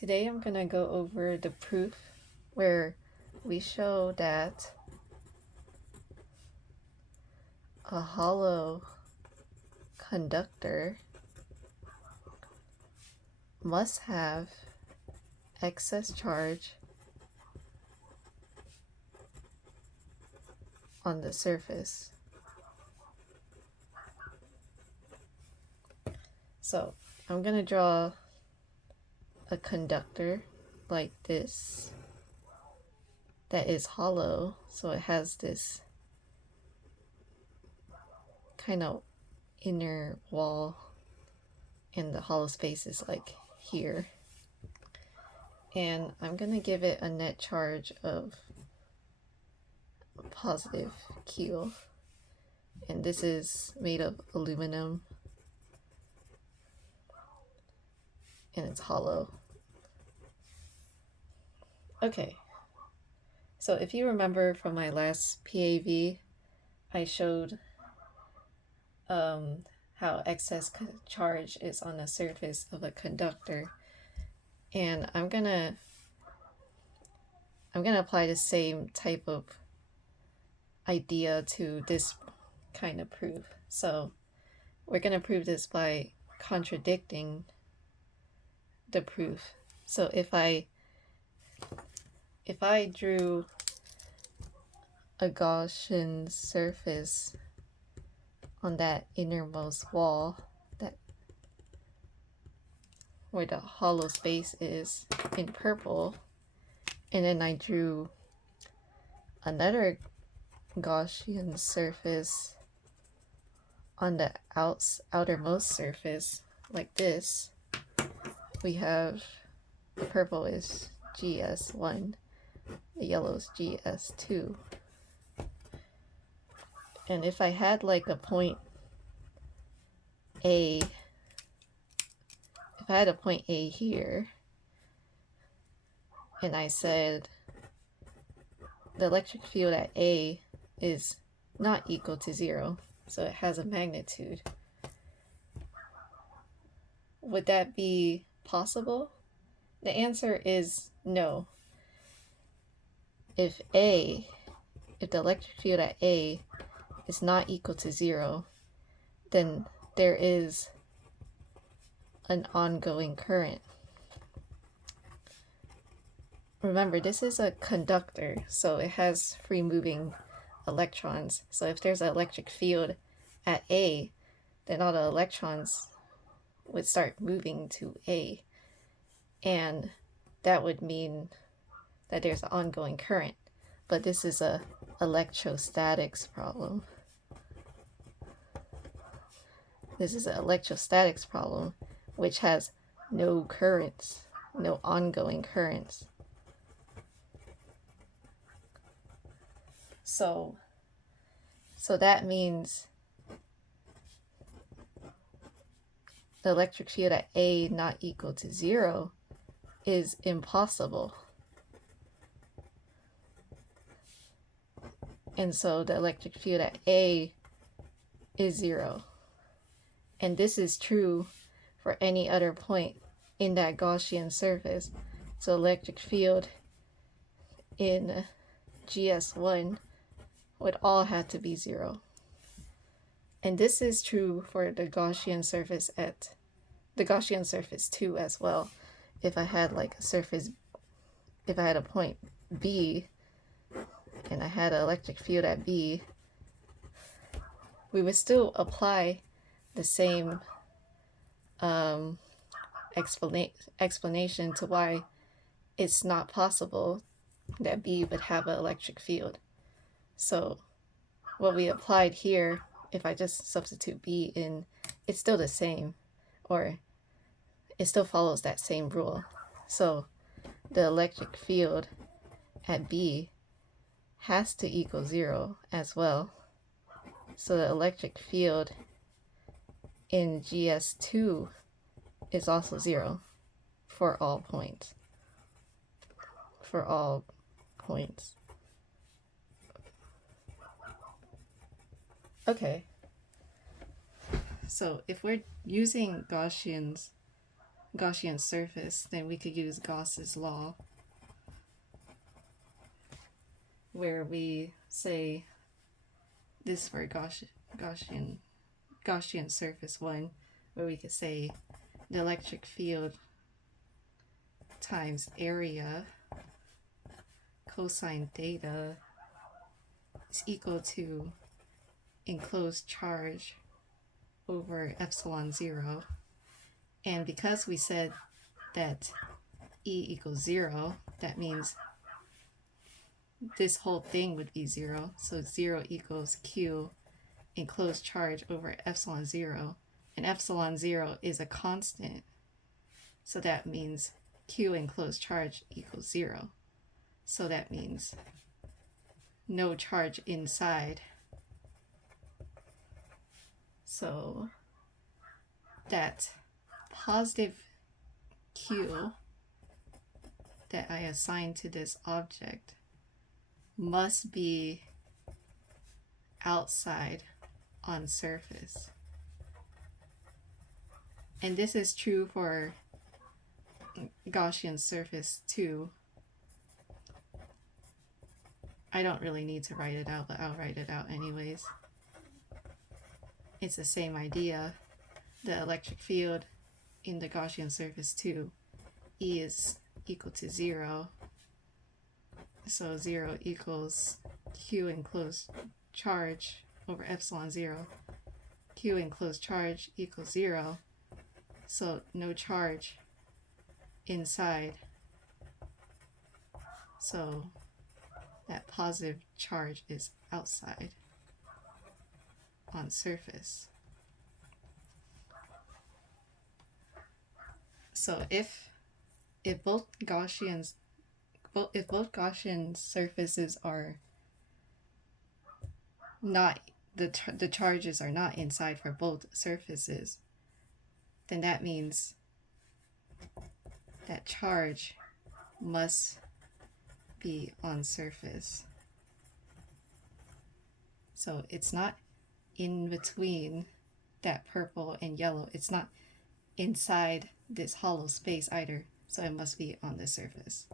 Today I'm going to go over the proof where we show that a hollow conductor must have excess charge on the surface. So I'm going to draw a conductor like this that is hollow, so it has this kind of inner wall and the hollow space is like here. And I'm going to give it a net charge of positive Q, and this is made of aluminum and it's hollow. Okay, so if you remember from my last PAV, I showed how excess charge is on the surface of a conductor, and I'm gonna apply the same type of idea to this kind of proof. So we're gonna prove this by contradicting the proof. So if I drew a Gaussian surface on that innermost wall, that where the hollow space is in purple, and then I drew another Gaussian surface on the outermost surface like this, we have the purple is GS1, the yellow is GS2. And if I had like a point A, if I had a point A here, and I said the electric field at A is not equal to 0, so it has a magnitude, would that be possible? The answer is no. If the electric field at A is not equal to 0, then there is an ongoing current. Remember, this is a conductor, so it has free moving electrons. So if there's an electric field at A, then all the electrons would start moving to A, and that would mean that there's an ongoing current. But this is a electrostatics problem. This is an electrostatics problem which has no currents, no ongoing currents. So that means the electric field at A not equal to 0 is impossible. And so the electric field at A is 0. And this is true for any other point in that Gaussian surface. So electric field in GS1 would all have to be 0. And this is true for the Gaussian surface at the Gaussian surface too as well. If I had like a surface, if I had a point B and I had an electric field at B, we would still apply the same explanation to why it's not possible that B would have an electric field. So what we applied here, if I just substitute B in, it's still the same, or it still follows that same rule. So the electric field at B has to equal 0 as well. So the electric field in GS2 is also 0 for all points. For all points. Okay. So if we're using Gaussians Gaussian surface, then we could use Gauss's law, where we say this for Gaussian surface 1, where we could say the electric field times area cosine theta is equal to enclosed charge over epsilon 0. And because we said that E equals 0, that means this whole thing would be 0. So 0 equals Q enclosed charge over epsilon 0. And epsilon 0 is a constant. So that means Q enclosed charge equals 0. So that means no charge inside. So that positive Q that I assign to this object must be outside on surface. And this is true for Gaussian surface too. I don't really need to write it out, but I'll write it out anyways. It's the same idea. The electric field in the Gaussian surface too, E is equal to 0. So 0 equals Q enclosed charge over epsilon 0. Q enclosed charge equals 0. So no charge inside. So that positive charge is outside on surface. So if both Gaussian surfaces are not, the charges are not inside for both surfaces, then that means that charge must be on surface. So it's not in between that purple and yellow. It's not inside this hollow space either. So it must be on the surface.